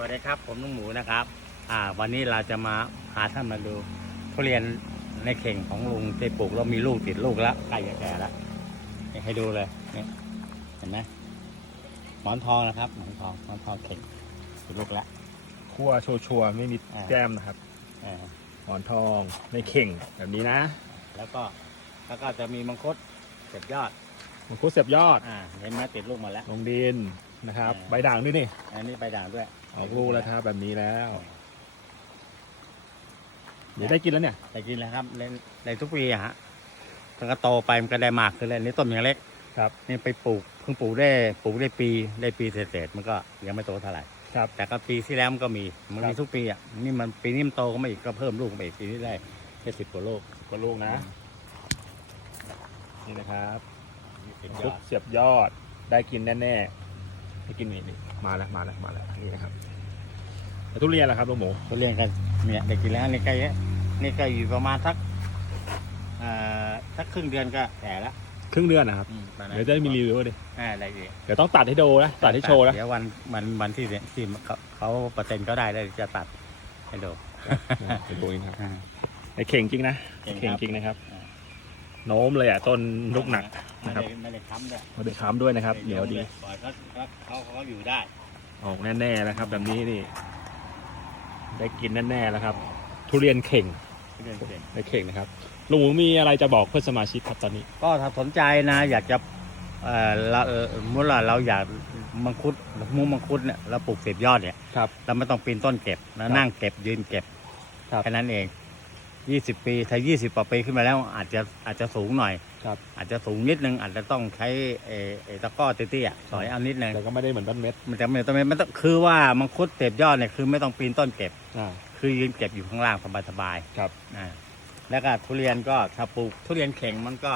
วัสดีครับ ผมลุงหมูนะครับ อ่า วันนี้เราจะมาพาท่านมาดูทุเรียนในเข่งของลุงที่ปลูกแล้วมีลูกติดลูกแล้วใกล้จะแก่แล้วนี่ให้ดูเลยนี่เห็นไหมหมอนทองนะครับหมอนทองหมอนทองเข่งติดลูกแล้วคั่วชัวร์ๆไม่มีอ่าแก้มนะครับอ่าหมอนทองในเข่งแบบนี้นะ แล้วก็แล้วก็จะมีมังคุดเก็บยอดมังคุดเสียบยอดอ่าเห็นไหมติดลูกหมาแล้วลงดิน นะครับอ่าใบด่างด้วยนี่อันนี้ใบด่างด้วยออกลูกแล้วครับแบบนี้แล้ว เดี๋ยวได้กินแล้วเนี่ยแต่กินแล้วครับในในทุกปีอะฮะมันก็โตไปมันก็ได้มากขึ้นแล้วอันนี่ต้นยังเล็กครับนี่ไปปลูกเพิ่งปลูกได้ปลูกได้ปีได้ปีเศษๆมันก็ยังไม่โตเท่าไหร่ครับแต่ก็ปีที่แล้วมันก็มีมันครัมีบทุกปีอะนี่มันปีนี้มันโตก็มาอีกก็เพิ่มลูกมาอีกปีนี้ได้แค่สิบกว่าลูกก็ลูกนะ นี่นะครับสิบมังยคุอดดเสียบยอดได้กินแน่ๆ ได้กินนี่นี่มาแล้วมาแล้วมาแล้วนี่นะครับแล้วทุเรียนล่ะครับลุงหมูก็เลี้ยงกันเนี่ยได้กินแล้วนี่ใกล้นี่ใกล้อยู่ประมาณสักเอ่อสักครึ่งเดือนก็แก่แล้วครึ่งเดือนนะครับ อืมประมาณเดี๋ยวจะได้มีรีวิวดิอ่าได้ดีเดี๋ยวต้องตัดให้ดูนะตัดให้โชว์นะเดี๋ยววันวันวันที่เนี่ยที่เขาเขาเปอร์เซ็นต์ก็ได้แล้วจะตัดให้ดูไปดูนี่ครับอ่าในเข่งจริงนะเข่งครับ เข่งจริงนะครับ อ่า โน้มเลยอะต้นลูกหนักไม่นะครับได้ไม่ได้ค้ำด้วยมาได้ค้ำด้วยนะครับเหนียวดีปล่อยเขาเขาเขาเขาอยู่ได้ ออกแน่ๆนะครับ แบบนี้นี่ ได้กินแน่ๆแล้วครับ ทุเรียนเข่งเรื่องเก่งในเข่งนะครับลุงหมูมีอะไรจะบอกเพื่อนสมาชิกครับตอนนี้ ก็ถ้าสนใจนะ อยากจะเออเราเอ่อเมื่อเราอยากมังคุดมุ้งมังคุดเนี่ยเราปลูกเสียบยอดเนี่ยครับเราไม่ต้องปีนต้นเก็บนะครับนั่งเก็บยืนเก็บครับแค่นั้นเอง 20ปีถ้า20กว่าปีขึ้นมาแล้ว อาจจะอาจจะสูงหน่อย ครับ อาจจะสูงนิดนึง อาจจะต้องใช้เออเออตะกร้อเตี้ยๆสอยเอานิดนึงแต่ก็ไม่ได้เหมือนต้นเม็ดมันจะไม่ต้องไม่ต้องคือว่ามังคุดเสียบยอดเนี่ยคือไม่ต้องปีนต้นเก็บ อ่าคือยืนเก็บอยู่ข้างล่างสบายๆครับอ่าแล้วก็ทุเรียนก็ถ้าปลูกทุเรียนเข่งมันก็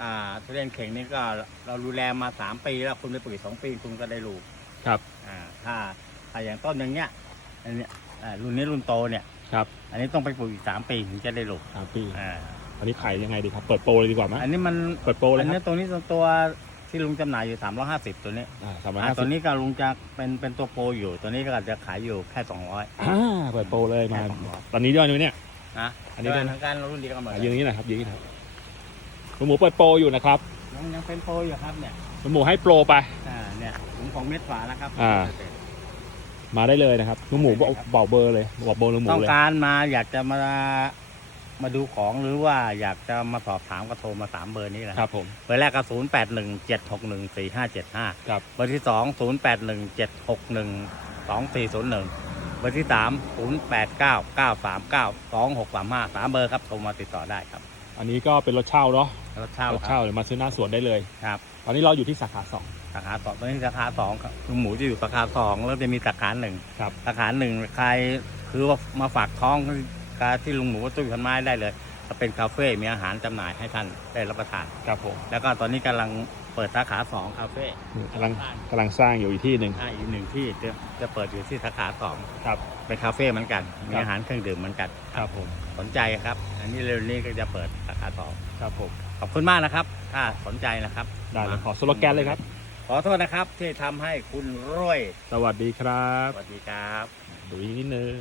อ่าทุเรียนเข่งนี่ก็เราดูแลมาสามปีแล้วคุณไปปลูกอีกสองปีคุณก็ได้ลูก ครับ อ่าถ้าถ้าอย่างต้นอย่างเงี้ยอันเนี้ยอ่ารุ่นนี้รุ่นโตเนี่ย ครับอันนี้ต้องไปปลูกอีกสามปีถึงจะได้ลูกสามปีอ่าอันนี้ขายยังไงดีครับ เปิดโปรเลยดีกว่าไหมอันนี้มันเปิดโปรเลยอันคนี้รับตัวนี้ตัวตัวที่ลุงจำหน่ายอยู่สามร้อยห้าสิบตัวนี้อ่าสามร้อยอ่าห้าตัสิวบนี้ก็ลุงจะเป็นเป็นตัวโปรอยู่ ตัวนี้ก็อาจจะขายอยู่แค่สองร้อยอ่าเปิดโปรเลยมาแค่สองร้อยตอนนี้ด้วยไหมเนี่ยนะอันนี้ด้วยนะทางการรุ่นเดียวกันหมดอ่าเลยยืนนี้หนะครับยืนนี้นะครับลุงหมูเปิดโปรอยู่นะครับยังยังเป็นโปรอยู่ครับเนี่ยลุงหมูให้โปรไปอ่าเนี่ยถุงของเม็ดฝานะครับอ่า มาได้เลยนะครับลุงหมูบอกบอกเบอร์เลยบอกเบอร์ลุงหมูต้องเลยการมาอยากจะมามาดูของหรือว่าอยากจะมาสอบถามก็โทรมาสามเบอร์นี้แหละครับผมเบอร์แรกก็ศูนย์แปดหนึ่งเจ็ดหกหนึ่งสี่ห้าเจ็ดห้าครับเบอร์ที่สองศูนย์แปดหนึ่งเจ็ดหกหนึ่งสองสี่ศูนย์หนึ่งเบอร์ที่สามศูนย์แปดเก้าเก้าสามเก้าสองหกสามห้าสามเบอร์ครับโทรมาติดต่อได้ครับ อันนี้ก็เป็นรถเช่าเนาะรถเช่ารถครัเช่าบเดี๋ยวมาซื้อหน้าสวนได้เลย ครับตอนนี้เราอยู่ที่สาขาสองสาขาสองตอนนี้สาขาสองครับลุงหมูจะอยู่สาขาสองแล้วจะมีสาขาหนึ่งครับ สาขาหนึ่งใครคือว่ามาฝากท้องการที่ลุงหมูวัตถุพันไม้ได้เลย ก็เป็นคาเฟ่มีอาหารจำหน่ายให้ท่านได้รับประทาน ครับผมแล้วก็ตอนนี้กำลังเปิดสาขาสองคาเฟ่กำลังกำลังสร้างอยู่อีกที่หนึ่งอ่าอีกหนึ่งที่จะจะเปิดอยู่ที่สาขาสองครับ เป็นคาเฟ่เหมือนกันมีครับอาหารเครื่องดื่มเหมือนกันครับผมสนใจครับ อันนี้เร็วนี้ก็จะเปิดสาขาสองครับผมขอบคุณมากนะครับ ถ้าสนใจนะครับได้เลยขอสโลแกนเลยครับ ขอโทษนะครับที่ทำให้คุณรวย สวัสดีครับ สวัสดีครับดูอีกนิดนึง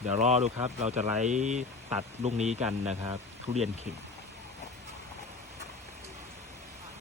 เดี๋ยวรอดูครับ เราจะไล่ตัดลูกนี้กันนะครับ ทุเรียนเข่ง